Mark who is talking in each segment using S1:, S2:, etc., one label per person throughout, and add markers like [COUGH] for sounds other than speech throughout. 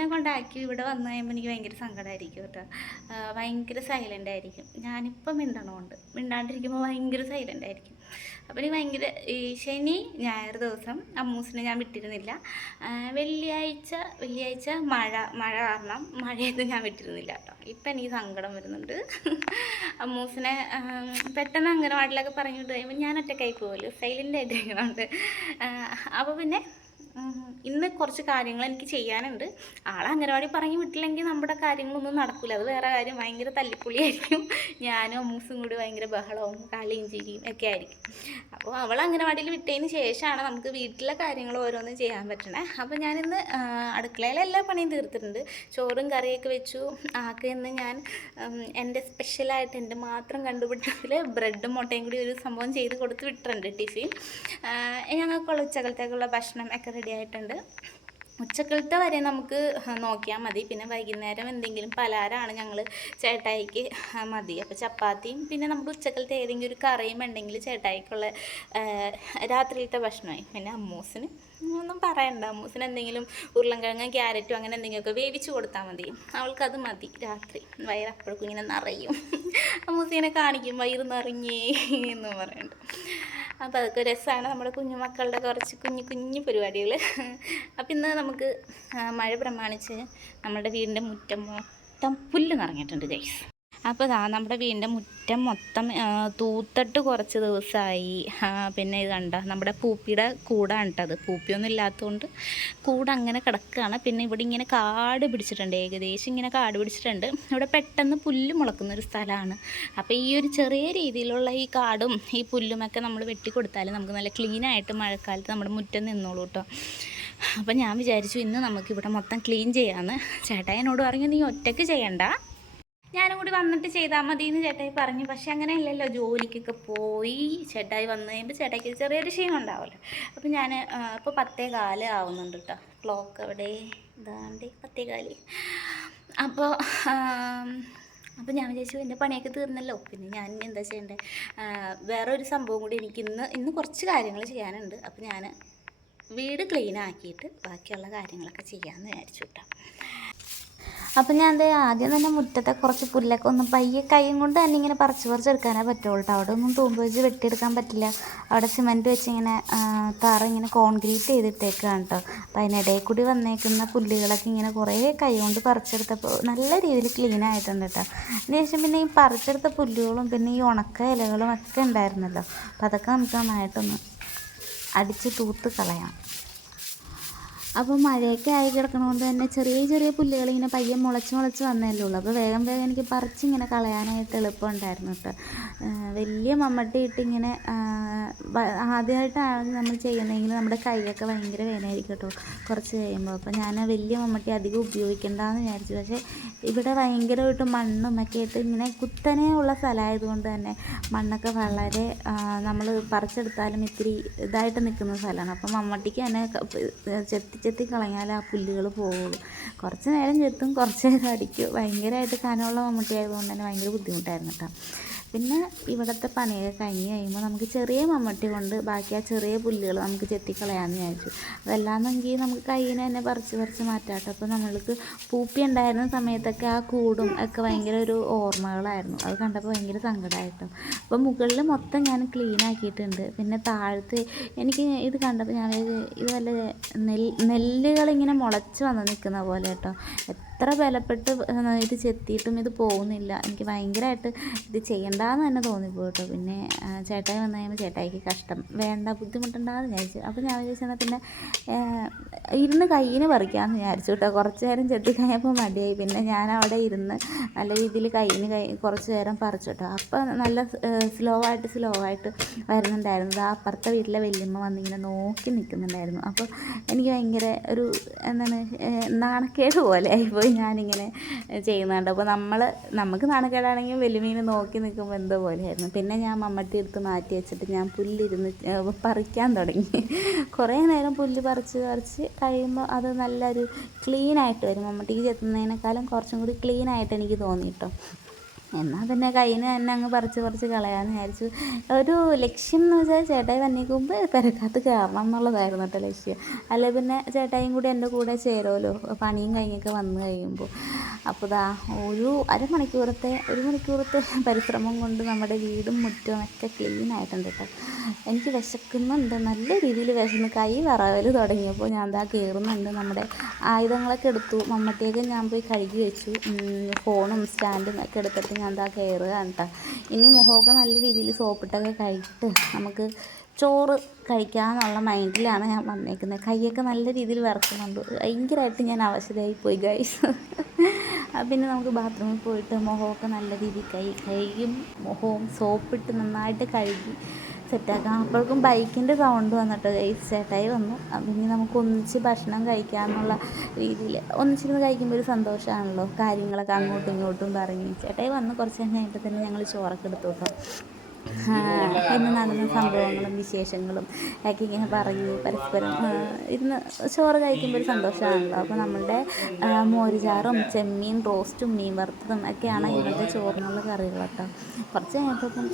S1: അമ്മൂസിനെ കൊണ്ടാക്കി ഇവിടെ വന്നു കഴിയുമ്പോൾ എനിക്ക് ഭയങ്കര സങ്കടമായിരിക്കും കേട്ടോ. ഭയങ്കര സൈലന്റ് ആയിരിക്കും. ഞാനിപ്പം മിണ്ടണമുണ്ട് മിണ്ടാണ്ടിരിക്കുമ്പോൾ ഭയങ്കര സൈലന്റ് ആയിരിക്കും. അപ്പോൾ എനിക്ക് ഭയങ്കര ഈ ശനി ഞായർ ദിവസം അമ്മൂസിനെ ഞാൻ വിട്ടിരുന്നില്ല. വെള്ളിയാഴ്ച വെള്ളിയാഴ്ച മഴ മഴ കാരണം മഴയത്ത് ഞാൻ വിട്ടിരുന്നില്ല കേട്ടോ. ഇപ്പം എനിക്ക് സങ്കടം വരുന്നുണ്ട്. അമ്മൂസിനെ പെട്ടെന്ന് അങ്ങനെ അംഗനവാടിലൊക്കെ പറഞ്ഞു വിട്ട് കഴിയുമ്പോൾ ഞാൻ ഒറ്റക്കായി പോകുമല്ലോ സൈലന്റ് ആയിട്ടിരിക്കണോണ്ട് അപ്പോൾ പിന്നെ ഇന്ന് കുറച്ച് കാര്യങ്ങൾ എനിക്ക് ചെയ്യാനുണ്ട്. ആളെ അംഗനവാടി പറഞ്ഞു വിട്ടില്ലെങ്കിൽ നമ്മുടെ കാര്യങ്ങളൊന്നും നടക്കില്ല അത് വേറെ കാര്യം. ഭയങ്കര തല്ലിപ്പൊളിയായിരിക്കും. ഞാനും അമ്മൂസും കൂടി ഭയങ്കര ബഹളവും കളിയും ചിരിയും ഒക്കെ ആയിരിക്കും. അപ്പോൾ അവൾ അംഗനവാടിയിൽ വിട്ടതിന് ശേഷമാണ് നമുക്ക് വീട്ടിലെ കാര്യങ്ങൾ ഓരോന്നും ചെയ്യാൻ പറ്റണേ. അപ്പോൾ ഞാനിന്ന് അടുക്കളയിലെ എല്ലാ പണിയും തീർത്തിട്ടുണ്ട്. ചോറും കറിയൊക്കെ വെച്ചു. ആകെ ഇന്ന് ഞാൻ എന്റെ സ്പെഷ്യലായിട്ട് എന്റെ മാത്രം കണ്ടുപിടിച്ചതിൽ ബ്രെഡും മുട്ടയും കൂടി ഒരു സംഭവം ചെയ്ത് കൊടുത്ത് വിട്ടിട്ടുണ്ട് ടിഫിൻ. ഞങ്ങൾക്കുള്ള ഉച്ചകലത്തേക്കുള്ള ഭക്ഷണം ഒക്കെ റെഡി ആയിട്ടുണ്ട്. ഉച്ചക്കലത്തെ വരെ നമുക്ക് നോക്കിയാൽ മതി. പിന്നെ വൈകുന്നേരം എന്തെങ്കിലും പലഹാരമാണ് ഞങ്ങൾ ചേട്ടായിക്ക് മതി. അപ്പോൾ ചപ്പാത്തിയും പിന്നെ നമുക്ക് ഉച്ചക്കലത്തെ ഏതെങ്കിലും ഒരു കറിയും ഉണ്ടെങ്കിൽ ചേട്ടായിക്കുള്ള രാത്രിയിലത്തെ ഭക്ഷണമായി. പിന്നെ അമ്മൂസിന് ഒന്നും പറയണ്ട. അമ്മൂസിന് എന്തെങ്കിലും ഉരുളൻകിഴങ്ങും ക്യാരറ്റും അങ്ങനെ എന്തെങ്കിലുമൊക്കെ വേവിച്ച് കൊടുത്താൽ മതി. അവൾക്കത് മതി. രാത്രി വയറപ്പോഴേക്കും ഇങ്ങനെ നിറയും. അമ്മൂസിനെ കാണിക്കും വയറ് നിറഞ്ഞേ എന്ന് പറയുന്നുണ്ട് അപ്പോൾ അതൊക്കെ രസമാണ് നമ്മുടെ കുഞ്ഞുമക്കളുടെ കുറച്ച് കുഞ്ഞു കുഞ്ഞു പരിപാടികൾ അപ്പോൾ ഇന്ന് നമുക്ക് മഴ പ്രമാണിച്ച് നമ്മുടെ വീടിന്റെ മുറ്റം മൊത്തം പുല്ല് നിറഞ്ഞിട്ടുണ്ട് ഗൈസ് അപ്പോൾ ദാ നമ്മുടെ വീടിന്റെ മുറ്റം മൊത്തം തൂത്തട്ട് തൂത്തിട്ട് കുറച്ച് ദിവസമായി പിന്നെ ഇത് കണ്ട? നമ്മുടെ പൂപ്പിയുടെ കൂടാണ് കേട്ടത് പൂപ്പിയൊന്നും ഇല്ലാത്തതുകൊണ്ട് കൂട് അങ്ങനെ കിടക്കുകയാണ് പിന്നെ ഇവിടെ ഇങ്ങനെ കാട് പിടിച്ചിട്ടുണ്ട്. ഏകദേശം ഇങ്ങനെ കാട് പിടിച്ചിട്ടുണ്ട്. ഇവിടെ പെട്ടെന്ന് പുല്ല് മുളക്കുന്ന ഒരു സ്ഥലമാണ്. അപ്പോൾ ഈ ഒരു ചെറിയ രീതിയിലുള്ള ഈ കാടും ഈ പുല്ലുമൊക്കെ നമ്മൾ വെട്ടി കൊടുത്താൽ നമുക്ക് നല്ല ക്ലീനായിട്ട് മഴക്കാലത്ത് നമ്മുടെ മുറ്റം നിന്നോളൂ കേട്ടോ അപ്പോൾ ഞാൻ വിചാരിച്ചു ഇന്ന് നമുക്ക് ഇവിടെ മൊത്തം ക്ലീൻ ചെയ്യാമെന്ന് ചേട്ടാ എന്നോട് പറഞ്ഞു നീ ഒറ്റയ്ക്ക് ചെയ്യണ്ട. ഞാനും കൂടി വന്നിട്ട് ചെയ്താൽ മതി എന്ന് ചേട്ടായി പറഞ്ഞു. പക്ഷെ അങ്ങനെ അല്ലല്ലോ ജോലിക്കൊക്കെ പോയി ചേട്ടായി വന്നു കഴിയുമ്പോൾ ചേട്ടായിക്ക് ചെറിയൊരു ക്ഷീണം ഉണ്ടാവുമല്ലോ അപ്പോൾ ഞാൻ ഇപ്പോൾ പത്തേ കാൽ ആവുന്നുണ്ട് കേട്ടോ ക്ലോക്ക് അവിടെ ഇതാണ്ട് പത്തേ കാൽ. അപ്പോൾ അപ്പോൾ ഞാൻ വിചാരിച്ചു എന്റെ പണിയൊക്കെ തീർന്നല്ലോ. പിന്നെ ഞാൻ എന്താ ചെയ്യേണ്ടത് വേറെ ഒരു സംഭവം കൂടി എനിക്ക് ഇന്ന് ഇന്ന് കുറച്ച് കാര്യങ്ങൾ ചെയ്യാനുണ്ട്. അപ്പോൾ ഞാൻ വീട് ക്ലീൻ ആക്കിയിട്ട് ബാക്കിയുള്ള കാര്യങ്ങളൊക്കെ ചെയ്യാമെന്ന് വിചാരിച്ചു കേട്ടോ അപ്പം ഞാൻ അത് ആദ്യം തന്നെ മുറ്റത്തെ കുറച്ച് പുല്ലൊക്കെ ഒന്ന് പയ്യെ കൈയും കൊണ്ട് തന്നെ ഇങ്ങനെ പറിച്ച് പറിച്ചെടുക്കാനേ പറ്റുള്ളൂ അവിടെ ഒന്നും തൂമ്പ് വെച്ച് വെട്ടിയെടുക്കാൻ പറ്റില്ല. അവിടെ സിമന്റ് വെച്ച് ഇങ്ങനെ തറ ഇങ്ങനെ കോൺക്രീറ്റ് ചെയ്തിട്ടേക്കാണ് കേട്ടോ അപ്പം അതിനിടയിൽ കൂടി വന്നേക്കുന്ന പുല്ലുകളൊക്കെ ഇങ്ങനെ കുറേ കൈ കൊണ്ട് പറിച്ചെടുത്തപ്പോൾ നല്ല രീതിയിൽ ക്ലീൻ ആയിട്ടുണ്ട് കേട്ടോ അതിനുശേഷം പിന്നെ ഈ പറിച്ചെടുത്ത പുല്ലുകളും പിന്നെ ഈ ഉണക്ക ഇലകളും ഒക്കെ ഉണ്ടായിരുന്നല്ലോ. അപ്പം അതൊക്കെ നമുക്ക് നന്നായിട്ടൊന്ന് അടിച്ച് തൂത്ത് കളയാം. അപ്പോൾ മഴയൊക്കെ ആയി കിടക്കണതുകൊണ്ട് തന്നെ ചെറിയ ചെറിയ പുല്ലുകൾ ഇങ്ങനെ പയ്യെ മുളച്ച് മുളച്ച് വന്നതല്ലേ ഉള്ളൂ. അപ്പോൾ വേഗം വേഗം എനിക്ക് പറിച്ച് ഇങ്ങനെ കളയാനായിട്ട് എളുപ്പമുണ്ടായിരുന്നു കേട്ടോ വലിയ മമ്മട്ടി ഇങ്ങനെ ആദ്യമായിട്ടാണ് നമ്മൾ ചെയ്യുന്നതെങ്കിൽ നമ്മുടെ കൈയൊക്കെ ഭയങ്കര വേദനയായിരിക്കും കേട്ടോ കുറച്ച് കഴിയുമ്പോൾ. അപ്പോൾ ഞാൻ വലിയ മമ്മട്ടി അധികം ഉപയോഗിക്കേണ്ടെന്ന് വിചാരിച്ചു. പക്ഷേ ഇവിടെ ഭയങ്കരമായിട്ട് മണ്ണും ഒക്കെ ആയിട്ട് ഇങ്ങനെ കുത്തനെ ഉള്ള സ്ഥലമായതുകൊണ്ട് തന്നെ മണ്ണൊക്കെ വളരെ നമ്മൾ പറിച്ചെടുത്താലും ഇത്തിരി ഇതായിട്ട് നിൽക്കുന്ന സ്ഥലമാണ്. അപ്പോൾ മമ്മട്ടിക്ക് തന്നെ ചെത്തി ചെത്തി കളഞ്ഞാൽ ആ പുല്ലുകൾ പോവുള്ളൂ. കുറച്ച് നേരം ചെത്തും കുറച്ച് നേരം അടിക്കും. ഭയങ്കരമായിട്ട് കനമുള്ള മമ്മൂട്ടി ആയതുകൊണ്ട് തന്നെ ഭയങ്കര ബുദ്ധിമുട്ടായിരുന്നു കേട്ടോ പിന്നെ ഇവിടുത്തെ പണിയൊക്കെ കഴിഞ്ഞ് കഴിയുമ്പോൾ നമുക്ക് ചെറിയ മമ്മട്ടി കൊണ്ട് ബാക്കി ആ ചെറിയ പുല്ലുകൾ നമുക്ക് ചെത്തിക്കളയാമെന്ന് വിചാരിച്ചു. അതല്ലാന്നെങ്കിൽ നമുക്ക് കയ്യിനെ തന്നെ പറിച്ച് പറിച്ച് മാറ്റാട്ടോ. അപ്പോൾ നമ്മൾക്ക് പൂപ്പി ഉണ്ടായിരുന്ന സമയത്തൊക്കെ ആ കൂടും ഒക്കെ ഭയങ്കര ഒരു ഓർമ്മകളായിരുന്നു. അത് കണ്ടപ്പോൾ ഭയങ്കര സങ്കടമായിട്ടും. അപ്പോൾ മുകളിൽ മൊത്തം ഞാൻ ക്ലീൻ ആക്കിയിട്ടുണ്ട്. പിന്നെ താഴത്ത് എനിക്ക് ഇത് കണ്ടപ്പോൾ ഞാൻ ഇത് വല്ല നെല്ല് നെല്ലുകളിങ്ങനെ മുളച്ച് വന്ന് നിൽക്കുന്ന പോലെ കേട്ടോ. എത്ര ബലപ്പെട്ട് ഇത് ചെത്തിയിട്ടും ഇത് പോകുന്നില്ല. എനിക്ക് ഭയങ്കരമായിട്ട് ഇത് ചെയ്യണ്ടെന്ന് തന്നെ തോന്നിപ്പോയി കേട്ടോ പിന്നെ ചേട്ടായി വന്നു കഴിയുമ്പോൾ ചേട്ടായിക്ക് കഷ്ടം. വേണ്ട ബുദ്ധിമുട്ടുണ്ടാകുന്നു വിചാരിച്ചു. അപ്പോൾ ഞാൻ വിചാരിച്ചാൽ പിന്നെ ഇരുന്ന് കയ്യിന് പറിക്കാമെന്ന് വിചാരിച്ചു കേട്ടോ കുറച്ച് നേരം ചെത്തി കഴിഞ്ഞപ്പോൾ മടിയായി. പിന്നെ ഞാൻ അവിടെ ഇരുന്ന് നല്ല രീതിയിൽ കയ്യിന് കൈ കുറച്ച് നേരം പറിച്ചു കേട്ടോ അപ്പോൾ നല്ല സ്ലോ ആയിട്ട് സ്ലോ ആയിട്ട് വരുന്നുണ്ടായിരുന്നു. ആ അപ്പുറത്തെ വീട്ടിലെ വല്യമ്മ വന്നിങ്ങനെ നോക്കി നിൽക്കുന്നുണ്ടായിരുന്നു. അപ്പോൾ എനിക്ക് ഭയങ്കര ഒരു എന്താണ് നാണക്കേട് പോലെ ആയിപ്പോയി. ഞാനിങ്ങനെ ചെയ്യുന്നുണ്ട്. അപ്പോൾ നമ്മൾ നമുക്ക് നാണക്കേടാണെങ്കിൽ വലിയമീനെ നോക്കി നിൽക്കുമ്പോൾ എന്തോ പോലെയായിരുന്നു. പിന്നെ ഞാൻ മമ്മട്ടി എടുത്ത് മാറ്റി വെച്ചിട്ട് ഞാൻ പുല്ലിരുന്ന് പറിക്കാൻ തുടങ്ങി. കുറേ നേരം പുല്ല് പറിച്ച് പറിച്ച് കഴിയുമ്പോൾ അത് നല്ലൊരു ക്ലീനായിട്ട് വരും. മമ്മട്ടിക്ക് ചെത്തുന്നതിനേക്കാളും കുറച്ചും കൂടി ക്ലീനായിട്ട് എനിക്ക് തോന്നി കേട്ടോ എന്നാൽ പിന്നെ കയ്യിൽ തന്നെ അങ്ങ് പറിച്ച് പറിച്ച് കളയാമെന്ന് വിചാരിച്ചു. ഒരു ലക്ഷ്യം എന്ന് വെച്ചാൽ ചേട്ടായി വന്നേക്ക് മുമ്പ് പെരക്കകത്ത് കയറണം എന്നുള്ളതായിരുന്നു കേട്ടോ ലക്ഷ്യം. അല്ലെ പിന്നെ ചേട്ടായും കൂടി എന്റെ കൂടെ ചേരുമല്ലോ പണിയും കഴിഞ്ഞൊക്കെ വന്നു കഴിയുമ്പോൾ. അപ്പോൾ ദാ ഒരു അരമണിക്കൂറത്തെ ഒരു മണിക്കൂറത്തെ പരിശ്രമം കൊണ്ട് നമ്മുടെ വീടും മുറ്റവും ഒക്കെ ക്ലീൻ ആയിട്ടുണ്ട് കേട്ടോ എനിക്ക് വിശക്കുന്നുണ്ട്. നല്ല രീതിയിൽ വിശന്ന് കൈ വറവൽ തുടങ്ങിയപ്പോൾ ഞാൻ ദാ കയറുന്നുണ്ട് നമ്മുടെ ആയുധങ്ങളൊക്കെ എടുത്തു. മമ്മട്ടിയൊക്കെ ഞാൻ പോയി കഴുകി വെച്ചു. ഫോണും സ്റ്റാൻഡും ഒക്കെ എടുത്തിട്ട് ഞാൻ ദാ കയറുകയാണ് കേട്ടോ ഇനി മുഖമൊക്കെ നല്ല രീതിയിൽ സോപ്പിട്ടൊക്കെ കഴിച്ചിട്ട് നമുക്ക് ചോറ് കഴിക്കാമെന്നുള്ള മൈൻഡിലാണ് ഞാൻ വന്നേക്കുന്നത്. കൈയൊക്കെ നല്ല രീതിയിൽ വിറക്കുന്നുണ്ട്. ഭയങ്കരമായിട്ട് ഞാൻ അവശതയായി പോയി ഗൈസ് പിന്നെ നമുക്ക് ബാത്റൂമിൽ പോയിട്ട് മുഖമൊക്കെ നല്ല രീതിയിൽ കൈ കൈയും മുഖവും സോപ്പിട്ട് നന്നായിട്ട് കഴുകി സെറ്റാക്കാം. അപ്പോഴേക്കും ബൈക്കിന്റെ സൗണ്ട് വന്നിട്ട് ചേട്ടായി വന്നു. ഇനി നമുക്ക് ഒന്നിച്ച് ഭക്ഷണം കഴിക്കാമെന്നുള്ള രീതിയിൽ ഒന്നിച്ചിരുന്ന് കഴിക്കുമ്പോൾ ഒരു സന്തോഷമാണല്ലോ കാര്യങ്ങളൊക്കെ അങ്ങോട്ടും ഇങ്ങോട്ടും പറഞ്ഞ്. ചേട്ടായി വന്ന് കുറച്ച് കഴിഞ്ഞിട്ട് തന്നെ ഞങ്ങൾ ചോറൊക്കെ എടുത്തു കേട്ടോ ഇന്ന് നടന്ന സംഭവങ്ങളും വിശേഷങ്ങളും ഒക്കെ ഇങ്ങനെ പറഞ്ഞ് പരസ്പരം ഇരുന്ന് ചോറ് കഴിക്കുമ്പോൾ ഒരു സന്തോഷമാണല്ലോ. അപ്പോൾ നമ്മളുടെ മോരുചാറും ചെമ്മീൻ റോസ്റ്റും മീൻ വറുത്തതും ഒക്കെയാണ് ഇന്നത്തെ ചോറിനുള്ള കറികൾ കേട്ടോ കുറച്ച് കഴിഞ്ഞപ്പം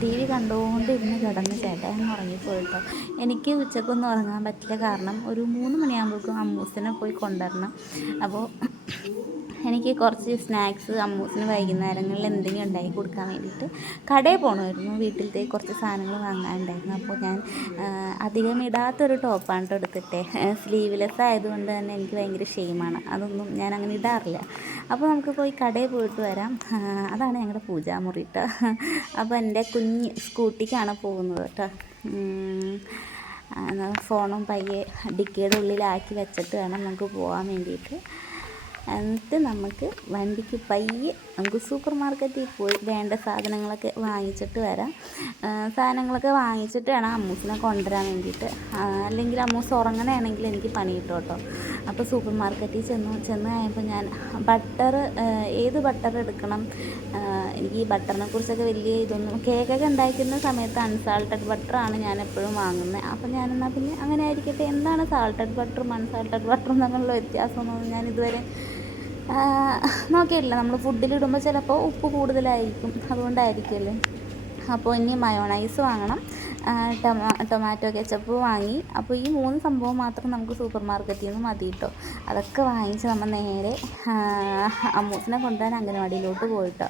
S1: ടി വി കണ്ടുകൊണ്ട് ഇരുന്ന് കിടന്ന് ചേട്ടൻ അങ്ങ് ഉറങ്ങിപ്പോയിട്ടോ. എനിക്ക് ഉച്ചക്കൊന്നും ഉറങ്ങാൻ പറ്റില്ല. കാരണം ഒരു മൂന്ന് മണിയാകുമ്പോഴേക്കും അമ്മൂസിനെ പോയി കൊണ്ടുവരണം. അപ്പോൾ എനിക്ക് കുറച്ച് സ്നാക്സ് അമ്മൂസിന് വൈകുന്നേരങ്ങളിൽ എന്തെങ്കിലും ഉണ്ടാക്കി കൊടുക്കാൻ വേണ്ടിയിട്ട് കടയിൽ പോകണമായിരുന്നു വീട്ടിലത്തെ കുറച്ച് സാധനങ്ങൾ വാങ്ങാനുണ്ടായിരുന്നു. അപ്പോൾ ഞാൻ അധികം ഇടാത്തൊരു ടോപ്പാണ് കേട്ടോ എടുത്തിട്ട്. സ്ലീവ്ലെസ് ആയതുകൊണ്ട് തന്നെ എനിക്ക് ഭയങ്കര ഷെയിമാണ്. അതൊന്നും ഞാൻ അങ്ങനെ ഇടാറില്ല. അപ്പോൾ നമുക്ക് പോയി കടയിൽ പോയിട്ട് വരാം. അതാണ് ഞങ്ങളുടെ പൂജാമുറി കേട്ടോ അപ്പോൾ എന്റെ കുഞ്ഞ് സ്കൂട്ടിക്കാണ് പോകുന്നത് കേട്ടോ ഫോണും പയ്യെ ഡിക്കിയുടെ ഉള്ളിലാക്കി വെച്ചിട്ട് വേണം നമുക്ക് പോകാൻ വേണ്ടിയിട്ട്. എന്നിട്ട് നമുക്ക് വണ്ടിക്ക് പയ്യെ നമുക്ക് സൂപ്പർ മാർക്കറ്റിൽ പോയി വേണ്ട സാധനങ്ങളൊക്കെ വാങ്ങിച്ചിട്ട് വരാം. സാധനങ്ങളൊക്കെ വാങ്ങിച്ചിട്ട് വേണം അമ്മൂസിനെ കൊണ്ടുവരാൻ വേണ്ടിയിട്ട്. അല്ലെങ്കിൽ അമ്മൂസ് ഉറങ്ങണയാണെങ്കിൽ എനിക്ക് പണി കിട്ടും കേട്ടോ. അപ്പോൾ സൂപ്പർ മാർക്കറ്റിൽ ചെന്നു ചെന്ന് കഴിയുമ്പോൾ ഞാൻ ബട്ടർ ഏത് ബട്ടർ എടുക്കണം? എനിക്ക് ഈ ബട്ടറിനെ കുറിച്ചൊക്കെ വലിയ ഇതൊന്നും കേക്കൊക്കെ ഉണ്ടാക്കുന്ന സമയത്ത് അൺസാൾട്ടഡ് ബട്ടറാണ് ഞാൻ എപ്പോഴും വാങ്ങുന്നത്. അപ്പോൾ ഞാനെന്നാൽ പിന്നെ അങ്ങനെ ആയിരിക്കട്ടെ. എന്താണ് സാൾട്ടഡ് ബട്ടറും അൺസാൾട്ടഡ് ബട്ടറും തമ്മിലുള്ള വ്യത്യാസം വ്യത്യാസമൊന്നും ഞാൻ ഇതുവരെ നോക്കിയിട്ടില്ല. നമ്മൾ ഫുഡിലിടുമ്പോൾ ചിലപ്പോൾ ഉപ്പ് കൂടുതലായിരിക്കും. അതുകൊണ്ടായിരിക്കുമല്ലോ. അപ്പോൾ ഇനി മയോണൈസ് വാങ്ങണം. ടൊമാ ടൊമാറ്റോ കെച്ചപ്പ് വാങ്ങി. അപ്പോൾ ഈ മൂന്ന് സംഭവം മാത്രം നമുക്ക് സൂപ്പർ മാർക്കറ്റിൽ നിന്ന് മതി കേട്ടോ അതൊക്കെ വാങ്ങിച്ച് നമ്മൾ നേരെ അമ്മൂസിനെ കൊണ്ടുവരാൻ അംഗനവാടിയിലോട്ട് പോയിട്ടോ.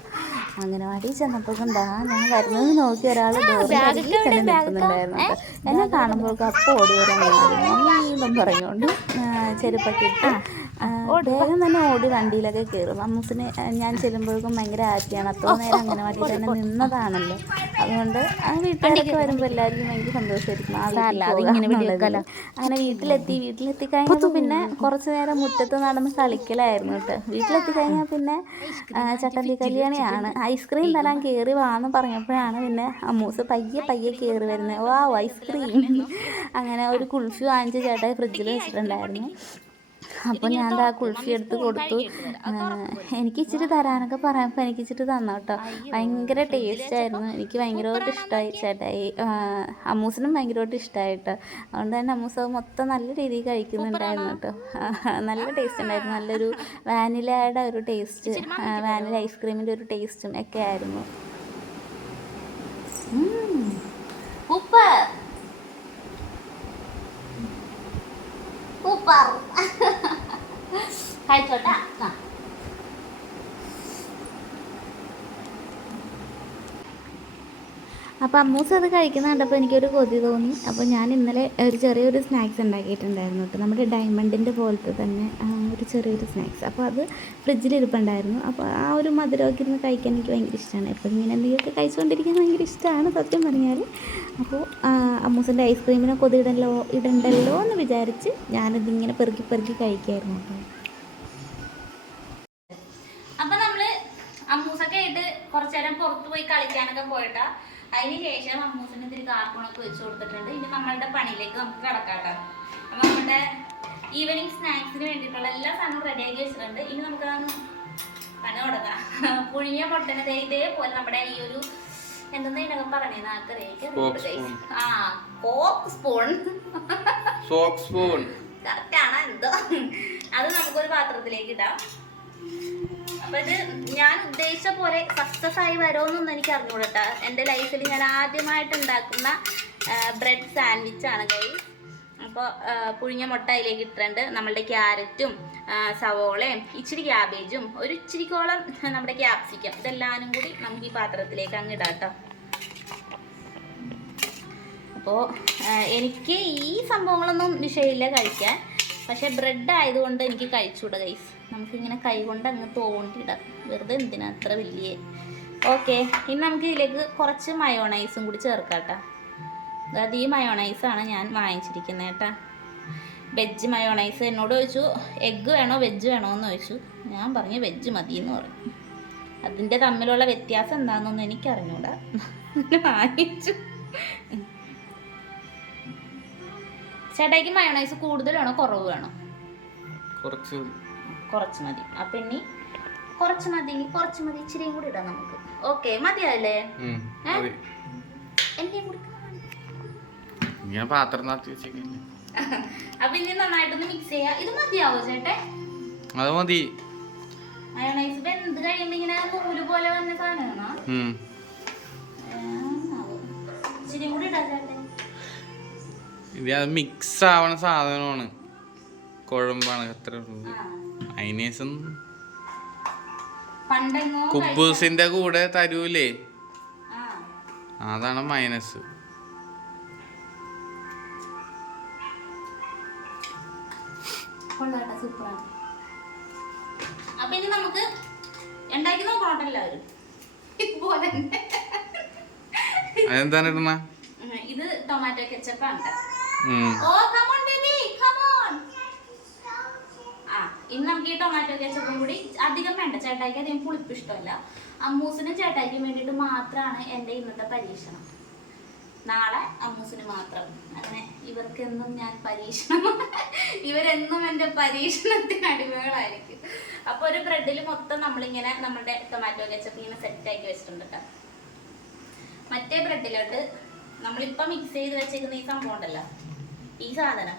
S1: അംഗനവാടി ചെന്നപ്പോൾ കൊണ്ടാ ഞാൻ വരുന്നത് നോക്കി ഒരാൾ നിൽക്കുന്നുണ്ടായിരുന്നു കേട്ടോ എന്നെ കാണുമ്പോഴൊക്കെ അപ്പോൾ ഓടി വരാൻ പറഞ്ഞുകൊണ്ട് ചെരുപ്പൊക്കെ ഇട്ട് വേഗം തന്നെ ഓടി വണ്ടിയിലൊക്കെ കയറും അമ്മൂസിന് ഞാൻ ചെല്ലുമ്പോഴേക്കും ഭയങ്കര ഹാപ്പിയാണ്. അത്ര നേരം അംഗനവാടി തന്നെ നിന്നതാണല്ലോ. അതുകൊണ്ട് ആ വീട്ടിലേക്ക് വരുമ്പോൾ എല്ലാവർക്കും ഭയങ്കര സന്തോഷമായിരിക്കും അങ്ങനെ വീട്ടിലെത്തി വീട്ടിലെത്തി കഴിഞ്ഞപ്പോൾ പിന്നെ കുറച്ച് നേരം മുറ്റത്ത് നടന്ന് കളിക്കലായിരുന്നു കേട്ടോ. വീട്ടിലെത്തി കഴിഞ്ഞാൽ പിന്നെ ചട്ടന്തി ചട്ടമ്പി കല്യാണിയാണ്. ഐസ്ക്രീം തരാൻ കയറി വാന്ന് പറഞ്ഞപ്പോഴാണ് പിന്നെ അമ്മൂസ് പയ്യെ പയ്യെ കയറി വരുന്നത്. വാ ഐസ്ക്രീം. അങ്ങനെ ഒരു കുൾഫി വാങ്ങിച്ച് ചേട്ടായി ഫ്രിഡ്ജിൽ വെച്ചിട്ടുണ്ടായിരുന്നു. അപ്പോൾ ഞാൻ ആ കുൾഫി എടുത്ത് കൊടുത്തു. എനിക്ക് ഇച്ചിരി തരാനൊക്കെ പറഞ്ഞപ്പോൾ എനിക്ക് ഇച്ചിരി തന്നു കേട്ടോ ഭയങ്കര ടേസ്റ്റ് ആയിരുന്നു. എനിക്ക് ഭയങ്കരമായിട്ട് ഇഷ്ടമായി ചേട്ടായി അമ്മൂസിനും ഭയങ്കരമായിട്ട് ഇഷ്ടമായി കേട്ടോ അതുകൊണ്ട് തന്നെ അമ്മൂസ് അത് മൊത്തം നല്ല രീതിയിൽ കഴിക്കുന്നുണ്ടായിരുന്നു കേട്ടോ. [LAUGHS] നല്ല ടേസ്റ്റ് ഉണ്ടായിരുന്നു. നല്ലൊരു വാനിലയുടെ ഒരു ടേസ്റ്റ് വാനില ഐസ്ക്രീമിന്റെ ഒരു ടേസ്റ്റും ഒക്കെ ആയിരുന്നു. ഉപ്പ്. സൂപ്പർ കഴിച്ചോട്ടാ. അപ്പോൾ അമ്മൂസ് അത് കഴിക്കുന്ന കണ്ടപ്പോൾ എനിക്കൊരു കൊതി തോന്നി. അപ്പോൾ ഞാൻ ഇന്നലെ ഒരു ചെറിയൊരു സ്നാക്സ് ഉണ്ടാക്കിയിട്ടുണ്ടായിരുന്നു കേട്ടോ. നമ്മുടെ ഡയമണ്ടിന്റെ പോലത്തെ തന്നെ ഒരു ചെറിയൊരു സ്നാക്സ്. അപ്പോൾ അത് ഫ്രിഡ്ജിൽ ഇരിപ്പുണ്ടായിരുന്നു. അപ്പോൾ ആ ഒരു മധുരമൊക്കെ ഇരുന്ന് കഴിക്കാൻ എനിക്ക് ഭയങ്കര ഇഷ്ടമാണ് എപ്പോഴും ഇങ്ങനെ എന്തെങ്കിലുമൊക്കെ കഴിച്ചുകൊണ്ടിരിക്കാൻ ഭയങ്കര ഇഷ്ടമാണ് സത്യം പറഞ്ഞാൽ അപ്പോൾ അമ്മൂസിന്റെ ഐസ്ക്രീമിനെ കൊതി ഇടല്ലോ ഇടണ്ടല്ലോ എന്ന് വിചാരിച്ച് ഞാനതിങ്ങനെ പെറുക്കി പെറുക്കി കഴിക്കായിരുന്നു കേട്ടോ. അമ്മൂസൊക്കെ ആയിട്ട് കുറച്ചു നേരം പുറത്തു പോയി കളിക്കാനൊക്കെ പോയിട്ടാ. അതിന് ശേഷം അമ്മൂസിന് ഇത്തിരി കാർട്ടൂണൊക്കെ വെച്ച് കൊടുത്തിട്ടുണ്ട്. ഇനി നമ്മളുടെ പണിയിലേക്ക് നമുക്ക് കിടക്കാട്ടോ അപ്പൊ നമ്മുടെ ഈവനിങ് സ്നാക്സിന് വേണ്ടിട്ടുള്ള എല്ലാ സാധനവും റെഡിയാക്കി വെച്ചിട്ടുണ്ട്. ഇനി നമുക്ക് പണി തുടങ്ങാം. പുഴിഞ്ഞ പൊട്ടനെ ദേ ഇതേപോലെ നമ്മുടെ ഈ ഒരു എന്തെന്നാ
S2: ഇതിനൊക്കെ spoon.
S1: ആക്കറിയേക്ക് ആ കോക്ക് സ്പൂൺ
S2: സോക്ക് സ്പൂൺ
S1: കറക്റ്റ് ആണ് എന്തോ? അത് നമുക്കൊരു പാത്രത്തിലേക്ക് ഇടാം. അപ്പൊ ഞാൻ ഉദ്ദേശിച്ച പോലെ സക്സസ് ആയി വരുമെന്നൊന്നും എനിക്ക് അറിഞ്ഞുകൂടട്ടാ എന്റെ ലൈഫിൽ ഞാൻ ആദ്യമായിട്ട് ഉണ്ടാക്കുന്ന ബ്രെഡ് ആണ് കൈ അപ്പോൾ പുഴിഞ്ഞ മുട്ട അതിലേക്ക് ഇട്ടിട്ടുണ്ട്. നമ്മളുടെ ക്യാരറ്റും സവോളയും ഇച്ചിരി ക്യാബേജും ഒരു ഇച്ചിരിക്കോളം നമ്മുടെ ക്യാപ്സിക്കം ഇതെല്ലാനും കൂടി നമുക്ക് ഈ പാത്രത്തിലേക്ക് അങ്ങ് ഇടാം അപ്പോൾ എനിക്ക് ഈ സംഭവങ്ങളൊന്നും വിഷയമില്ല കഴിക്കാൻ. പക്ഷേ ബ്രെഡ് ആയതുകൊണ്ട് എനിക്ക് കഴിച്ചുകൂടാ ഗൈസ് നമുക്കിങ്ങനെ കൈ കൊണ്ട് അങ്ങ് തോണ്ടിയിടാം വെറുതെ എന്തിനാ അത്ര വലിയ? ഓക്കെ ഇനി നമുക്ക് ഇതിലേക്ക് കുറച്ച് മയോണൈസും കൂടി ചേർക്കാം കേട്ടോ അതായത് ഈ മയോണൈസാണ് ഞാൻ വാങ്ങിച്ചിരിക്കുന്നത് കേട്ടോ. വെജ് മയോണൈസ് എന്നോട് ചോദിച്ചു എഗ്ഗ് വേണോ വെജ് വേണോ? എന്ന് ചോദിച്ചു. ഞാൻ പറഞ്ഞു വെജ് മതി എന്ന് പറഞ്ഞു. അതിന്റെ തമ്മിലുള്ള വ്യത്യാസം എന്താണെന്നൊന്നും എനിക്കറിഞ്ഞൂടാ. വാങ്ങിച്ചു. ചേട്ടായിക്ക് മയോണൈസ് കൂടുതൽ വേണോ കുറവ് വേണോ?
S2: കുറച്ച്
S1: കുറച്ച് മതി. അപ്പൊ ഇനി കുറച്ച് മതി കുറച്ച് മതി. ഇച്ചിരിയും കൂടി ഇടാം നമുക്ക്. ഓക്കെ മതിയല്ലേ
S2: ഇങ്ങനെ പാത്രം [LAUGHS]
S1: അപ്പൊ ഇനി നന്നായിട്ടൊന്ന് മിക്സ് ചെയ്യാം. ഇത് മതിയാവോ ചേട്ടെ
S2: അത് മതി.
S1: മയോണൈസ് വെന്ത് കഴിയുമ്പോ ഇങ്ങനെ നൂൽ പോലെ വന്ന സാധനമാണോ?
S2: ഉം.
S1: ഇച്ചിരിയും കൂടി ഇടാം ചേട്ടെ
S2: ഇത് മിക്സ് ആവണ സാധനമാണ്. കുഴമ്പാണ് അത്ര
S1: കഴിച്ച-
S2: കുബൂസിന്റെ കൂടെ തരൂലേ? അതാണ് മൈനസ്.
S1: അപ്പൊ ഇനി നമുക്ക് ഉണ്ടാക്കി നോക്കണം എല്ലാവരും. ഇതുപോലെ തന്നെ.
S2: അതെന്താണ് ഇടണ
S1: ഇത് ടൊമാറ്റോ കെച്ചപ്പാണ്. ഓ ബേബി ഇനി നമുക്ക് ഈ ടൊമാറ്റോ കേച്ചപ്പും കൂടി അധികം വേണ്ട ചേട്ടായിക്ക് അധികം പുളിപ്പ് ഇഷ്ടമല്ല അമ്മൂസിനും ചേട്ടായിക്കും വേണ്ടിയിട്ട് മാത്രമാണ് എന്റെ ഇന്നത്തെ പരീക്ഷണം. നാളെ അമ്മൂസിന് മാത്രം. അങ്ങനെ ഇവർക്കെന്നും ഞാൻ പരീക്ഷണം [LAUGHS] ഇവരെന്നും എന്റെ പരീക്ഷണത്തിന് അടിമകളായിരിക്കും. അപ്പോൾ ഒരു ബ്രെഡിൽ മൊത്തം നമ്മളിങ്ങനെ നമ്മുടെ ടൊമാറ്റോ കെച്ചപ്പ് ഇങ്ങനെ സെറ്റാക്കി വെച്ചിട്ടുണ്ട് കേട്ടോ മറ്റേ ബ്രെഡിലോട്ട് നമ്മളിപ്പോൾ മിക്സ് ചെയ്ത് വെച്ചേക്കുന്ന ഈ സംഭവം ഉണ്ടല്ലോ. ഈ സാധനം.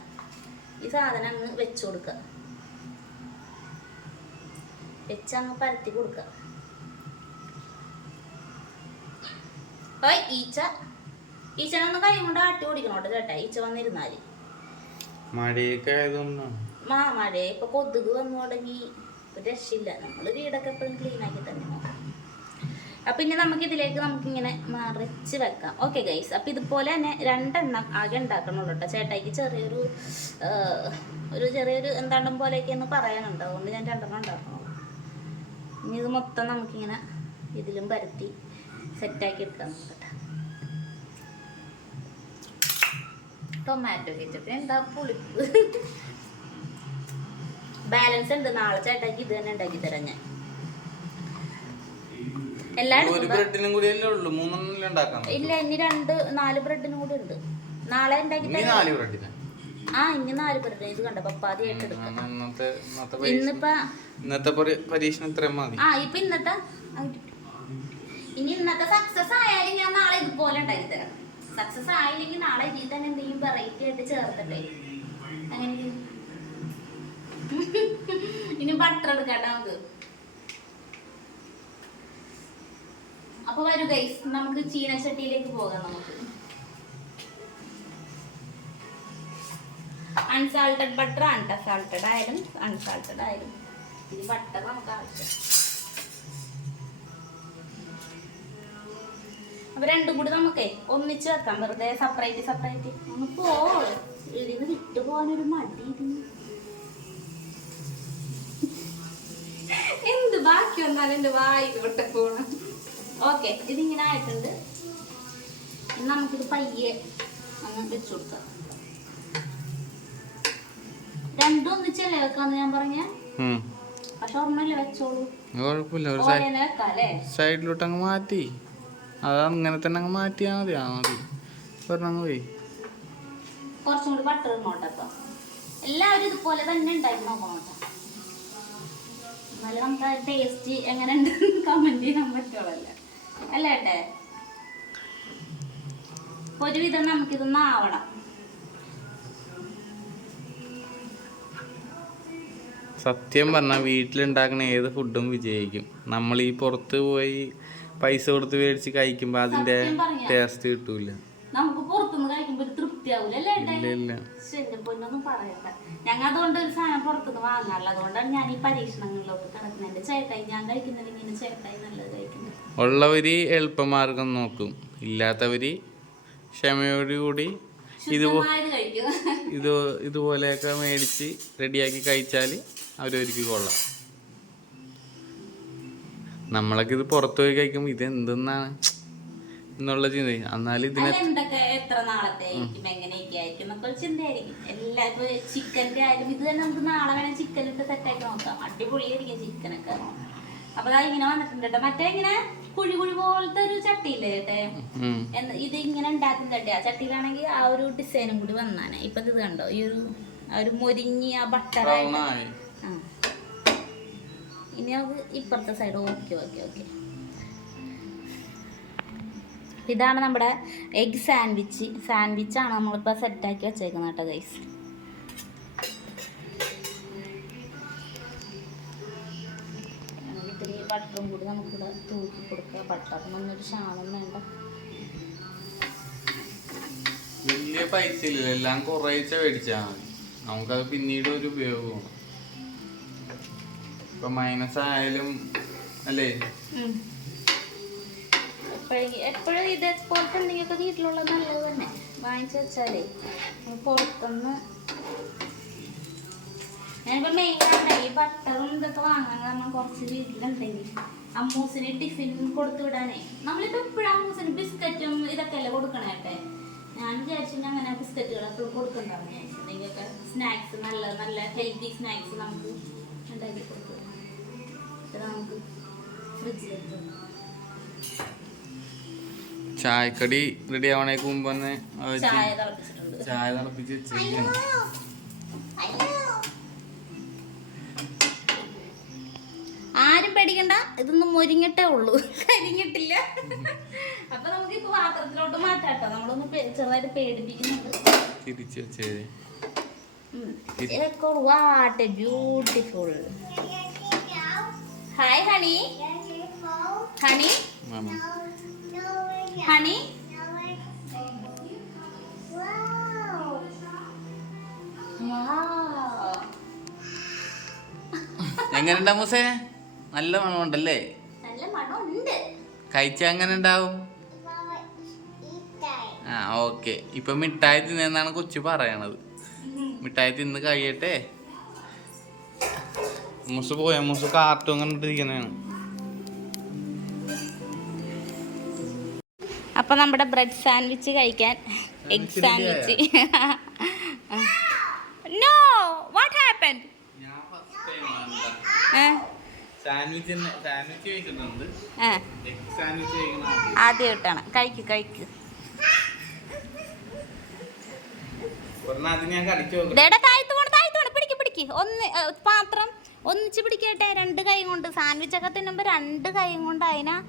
S1: ഈ സാധനം അങ്ങ് വെച്ചു കൊടുക്കുക വെച്ച് അങ്ങ് പരത്തി കൊടുക്കുക. ഓയ് ഈച്ച ഈച്ചനൊന്ന് കൈ കൊണ്ട് ആട്ടി ഓടിക്കണം ചേട്ടാ. ഈച്ച വന്നിരുന്നാൽ.
S2: മഴയൊക്കെ
S1: മാ മഴ ഇപ്പൊ കൊതുക് വന്നു തുടങ്ങി. രക്ഷില്ല രക്ഷയില്ല. നമ്മൾ വീടൊക്കെ എപ്പോഴും ക്ലീൻ ആക്കി തന്നെ അപ്പൊ ഇനി നമുക്ക് ഇതിലേക്ക് നമുക്ക് ഇങ്ങനെ മറിച്ച് വെക്കാം. ഓക്കെ ഗൈസ് അപ്പൊ ഇതുപോലെ തന്നെ രണ്ടെണ്ണം ആകെ ഉണ്ടാക്കണുള്ളൂ കേട്ടോ. ചേട്ടായിക്ക് ചെറിയൊരു ഒരു ചെറിയൊരു എന്താണ്ടും പോലെയൊക്കെ എന്ന് പറയാനുണ്ട്. അതുകൊണ്ട് ഞാൻ രണ്ടെണ്ണം ഉണ്ടാക്കണുള്ളൂ ഇനി ഇത് മൊത്തം നമുക്കിങ്ങനെ ഇതിലും പരത്തി സെറ്റാക്കി എടുക്കാം. നോക്കട്ടെ ടൊമാറ്റോ കെച്ചപ്പ് എന്താ പുളിപ്പ്? ബാലൻസ് ഉണ്ട്. നാളെ ചേട്ടാക്കി ഇത് തന്നെ ഉണ്ടാക്കി തരാം ഞാൻ. ഇല്ല ഇനി രണ്ട് നാല് ബ്രെഡിനും കൂടി ഉണ്ട്. നാളെ ഉണ്ടാക്കി തരാം. ആ ഇങ്ങനെ നാല് പറഞ്ഞു? ഇത് കണ്ട? പപ്പാതി ആയിട്ട് എടുക്കാം
S2: ഇന്നത്തെ
S1: ഇന്നിപ്പോ
S2: പരീക്ഷണം ഇത്രയും മതി.
S1: ആ ഇപ്പൊ ഇന്നത്തെ ഇനി ഇന്നത്തെ സക്സസ് ആയാലും ഞാൻ നാളെ ഇതുപോലെ ഉണ്ടാക്കി തരാം. സക്സസ് ആയില്ലെങ്കിൽ നാളെ ഇതിൽ തന്നെ എന്തെങ്കിലും വെറൈറ്റി ആയിട്ട് ചേർത്തിട്ടേ. അങ്ങനെ ഇനി ബട്ടർ എടുക്കട്ടെ നമുക്ക്. അപ്പൊ വരൂ ഗൈസ് നമുക്ക് ചീനച്ചട്ടിയിലേക്ക് പോകാം നമുക്ക്. അൺസാൾട്ടഡ് ബട്ടർ ആണ് ആയാലും അൺസാൾട്ടഡ് ആയാലും ഇനി ബട്ടർ നമുക്ക് ആവശ്യം. അപ്പൊ രണ്ടും കൂടി നമുക്കേ ഒന്നിച്ച് വെക്കാം. വെറുതെ സെപ്പറേറ്റ് സെപ്പറേറ്റ് ഒന്ന് പോ. ഇതിന് വിട്ടു പോകാനൊരു മടി എന്ത് ബാക്കി വന്നാലും എന്റെ വായി വിട്ട പോണം. ഓക്കെ ഇതിങ്ങനെ ആയിട്ടുണ്ട്. നമുക്കിത് പയ്യെ അങ്ങ് വെച്ചു കൊടുക്കാം. രണ്ടും ഒന്നിച്ചല്ലേ വെക്കാന്ന് ഞാൻ പറഞ്ഞ.
S2: ഉം.
S1: പക്ഷെ ഒരെണ്ണല്ലേ വെച്ചോളൂ.
S2: കുഴപ്പമില്ല ഒരു സൈഡിലോട്ട് അങ്ങ് മാറ്റി. അത് അങ്ങനെ തന്നെ അങ്ങ് മാറ്റിയാ മതി ആ മതി. പറഞ്ഞു പോയി.
S1: കുറച്ചും കൂടി ബട്ടർ ഇടണോട്ടോ അപ്പൊ എല്ലാവരും ഇതുപോലെ തന്നെ ഉണ്ടാക്കി നോക്കണം എന്നാലും നമുക്ക് ടേസ്റ്റ് എങ്ങനെ ഉണ്ട് കമന്റ് ചെയ്യാൻ പറ്റുള്ളൂ അല്ലേ ഏട്ടേ? ഒരുവിധം നമുക്കിതൊന്ന്
S2: സത്യം പറഞ്ഞാൽ വീട്ടിലുണ്ടാക്കുന്ന ഏത് ഫുഡും വിജയിക്കും. നമ്മൾ ഈ പുറത്ത് പോയി പൈസ കൊടുത്ത് മേടിച്ച് കഴിക്കുമ്പോൾ
S1: അതിന്റെ
S2: ടേസ്റ്റ് കിട്ടൂല.
S1: നമുക്ക് പുറത്തുനിന്ന് കഴിക്കുമ്പോ ഒരു പൊന്നൊന്നും പറയണ്ട. ഞങ്ങൾ അതുകൊണ്ട് സാധനം പുറത്തുനിന്ന് അതുകൊണ്ടാണ് ഞാൻ ഈ പരീക്ഷണങ്ങളിലോട്ട് കിടക്കുന്നത്. ചേട്ടായി ഞാൻ കഴിക്കുന്നില്ലെങ്കിൽ ഇങ്ങനെ ചേട്ടായി നല്ലത് കഴിക്കുന്നത്
S2: ഉള്ളവര് എളുപ്പമാർഗം നോക്കും. ഇല്ലാത്തവര് ക്ഷമയോടുകൂടി ഇതുപോലെ ഇതുപോലെയൊക്കെ മേടിച്ച് റെഡിയാക്കി കഴിച്ചാൽ അവരവർക്ക് കൊള്ളാം. നമ്മളൊക്കെ ഇത് പുറത്തു പോയി കഴിക്കുമ്പോൾ ഇത് എന്തെന്നാണ് എന്നുള്ള ചിന്ത. എന്നാലും ഇതിനെ
S1: എത്ര എങ്ങനെയൊക്കെ ആയിരിക്കും എന്നൊക്കെ ചിന്തയായിരിക്കും. ആയാലും ഇത് തന്നെ നമുക്ക് നാളെ ചിക്കൻ ഇട്ട് സെറ്റാക്കി നോക്കാം. അടിപൊളിയായിരിക്കും ചിക്കനൊക്കെ അപ്പൊ അതാ ഇങ്ങനെ വന്നിട്ടുണ്ട് കേട്ടോ. മറ്റേ ഇങ്ങനെ കുഴി കുഴി പോലത്തെ ഒരു ചട്ടിയില്ലേ ചേട്ടേ. ഇത് ഇങ്ങനെ ഉണ്ടാക്കുന്ന ചട്ടി ആ ചട്ടിയിലാണെങ്കിൽ ആ ഒരു ഡിസൈനും കൂടി വന്നാനെ ഇപ്പൊ ഇത് കണ്ടോ? ഈ ഒരു ഒരു ആ ബട്ടറായിട്ട് ഇനി അത് ഇപ്പുറത്തെ സൈഡ് ഓക്കെ ഓക്കെ ഓക്കെ ഇതാണ് നമ്മുടെ എഗ് സാൻഡ്വിച്ച് സാൻഡ്വിച്ചാണ് നമ്മളിപ്പോൾ സെറ്റാക്കി വെച്ചേക്കുന്നത് കേട്ടോ ഗൈസ് ഇത്തിരി ബട്ടറും കൂടി നമുക്കിവിടെ തൂക്കി കൊടുക്കുക ബട്ടറിനൊന്നും ഒന്നൊരു ക്ഷാമം വേണ്ട.
S2: വലിയ പൈസ ഇല്ല. എല്ലാം കുറേ മേടിച്ചാൽ മതി. നമുക്കത് പിന്നീട് ഒരു ഉപയോഗമാണ് ഇപ്പൊ മൈനസ് ആയാലും അല്ലേ?
S1: എപ്പോഴും ഇതേപോലത്തെ എന്തെങ്കിലുമൊക്കെ വീട്ടിലുള്ള നല്ലത് തന്നെ. വാങ്ങിച്ചു വെച്ചാലേ പുറത്തുനിന്ന് ഞാനിപ്പോൾ മെയിനായിട്ട് ഈ ബട്ടറും ഇതൊക്കെ വാങ്ങാൻ കാരണം കുറച്ച് വീട്ടിലുണ്ടെങ്കിൽ അമ്മൂസിന് ടിഫിൻ കൊടുത്തു വിടാനേ. നമ്മളിപ്പോൾ എപ്പോഴും അമ്മൂസിന് ബിസ്ക്കറ്റും ഇതൊക്കെ അല്ലേ കൊടുക്കണേട്ടെ ഞാൻ വിചാരിച്ചു അങ്ങനെ ബിസ്ക്കറ്റുകൾ എപ്പോഴും കൊടുക്കണ്ടാവും എന്തെങ്കിലുമൊക്കെ സ്നാക്സ് നല്ല നല്ല ഹെൽത്തി സ്നാക്സ് നമുക്ക് ഉണ്ടാക്കി കൊടുത്തു
S2: ചായക്കടി റെഡി ആവണേക്ക് മുമ്പ് തന്നെ
S1: ചായ
S2: തിളപ്പിച്ച് വെച്ചിരിക്കണം.
S1: ആരും പേടിക്കണ്ട ഇതൊന്നും മൊരിഞ്ഞിട്ടേ ഉള്ളൂ. കരിഞ്ഞിട്ടില്ല. അപ്പൊ നമുക്ക് ഇപ്പൊ പാത്രത്തിലോട്ട് മാറ്റാട്ടോ നമ്മളൊന്ന് ചെറുതായിട്ട് പേടിപ്പിക്കുന്നുണ്ട്.
S2: തിരിച്ചു വെച്ചേ
S1: what beautiful hi honey honey honey
S2: എങ്ങനെയുണ്ടാ മൂസേ നല്ല മണമുണ്ടല്ലേ?
S1: നല്ല മണമുണ്ട്.
S2: കഴിച്ച എങ്ങനെ ഉണ്ടാവും ആ ഓക്കെ. ഇപ്പൊ മിഠായി തിന്നെന്നാണ് കൊച്ചു പറയണത്. മിഠായി തിന്ന് കഴിയട്ടെ? മൂസ് പോയ മൂസ് കാർട്ടൂൺ കണ്ടിരിക്കുന്നതാണ്
S1: അപ്പൊ നമ്മുടെ ബ്രെഡ് സാൻഡ്വിച്ച് കഴിക്കാൻ egg sandwich. No what
S2: happen
S1: ആദ്യമായിട്ടാണ് കഴിക്ക് കഴിക്ക്. ഒന്ന് പാത്രം. ഒന്നിച്ച് പിടിക്കട്ടെ. രണ്ട് കൈ കൊണ്ട്. സാൻഡ്വിച്ച് ഒക്കെ തിന്നുമ്പോൾ രണ്ട് കൈ കൊണ്ട് അതിനെ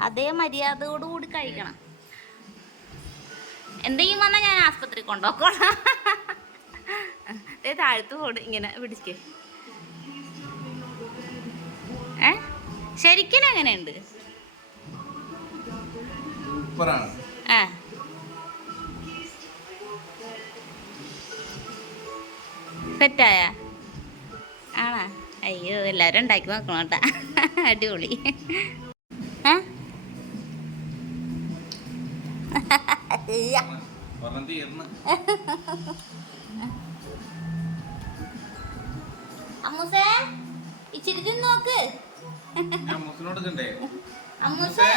S1: അതേ മര്യാദയോടുകൂടി കഴിക്കണം. എന്തെങ്കിലും വന്നാൽ ഞാൻ ആസ്പത്രി കൊണ്ടുപോക്കോളാം താഴ്ത്തു കൊണ്ട് ഇങ്ങനെ പിടിക്ക്. ഏ? ശരിക്കും എങ്ങനെയുണ്ട്?
S2: സൂപ്പറാണ്.
S1: ആ സെറ്റായ? ആണാ? അയ്യോ എല്ലാവരും ഉണ്ടാക്കി നോക്കണം കേട്ടാ. അടിപൊളി. അമ്മൂസേ ഇച്ചിരി നോക്ക്. അമ്മൂസേ.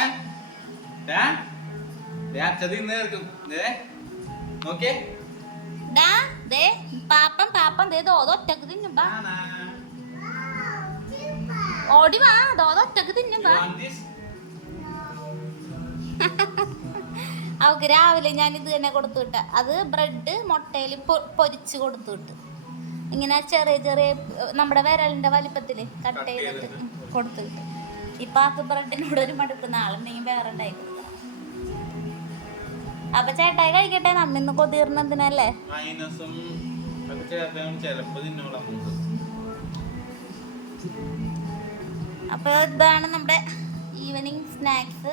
S2: കേൾക്കും നോക്കിയേ.
S1: ഡാ ദേ പാപ്പൻ പാപ്പൻ ദേ ദോത ഒറ്റയ്ക്ക് തിന്നുമ്പോ ഓടി വാ. ദോത ഒറ്റയ്ക്ക് തിന്നും വാ. [LAUGHS] അവക്ക് രാവിലെ ഞാൻ ഇത് തന്നെ കൊടുത്തു വിട്ട. അത് ബ്രെഡ് മുട്ടയിൽ പൊരിച്ച് കൊടുത്തു വിട്ട്. ഇങ്ങനെ ചെറിയ ചെറിയ നമ്മുടെ വിരലിന്റെ വലിപ്പത്തിൽ കട്ട് ചെയ്തിട്ട് കൊടുത്തു വിട്ട്. ഇപ്പൊ ആക്ക് ബ്രെഡിനോട് ഒരു മടുപ്പ്. നാളുണ്ടെങ്കിൽ വേറെ ഉണ്ടായി അപ്പൊ ചേട്ടായി കഴിക്കട്ടെ. നമ്മിന്ന് കൊതിർന്നതിനല്ലേ?
S2: മൈനസും
S1: അപ്പോൾ ഇതാണ് നമ്മുടെ ഈവനിങ് സ്നാക്സ്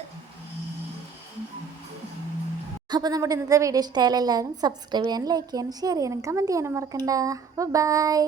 S1: അപ്പോൾ നമ്മുടെ ഇന്നത്തെ വീഡിയോ ഇഷ്ടമായാലും എല്ലാവരും സബ്സ്ക്രൈബ് ചെയ്യാനും ലൈക്ക് ചെയ്യാനും ഷെയർ ചെയ്യാനും കമന്റ് ചെയ്യാനും മറക്കണ്ട. ബൈ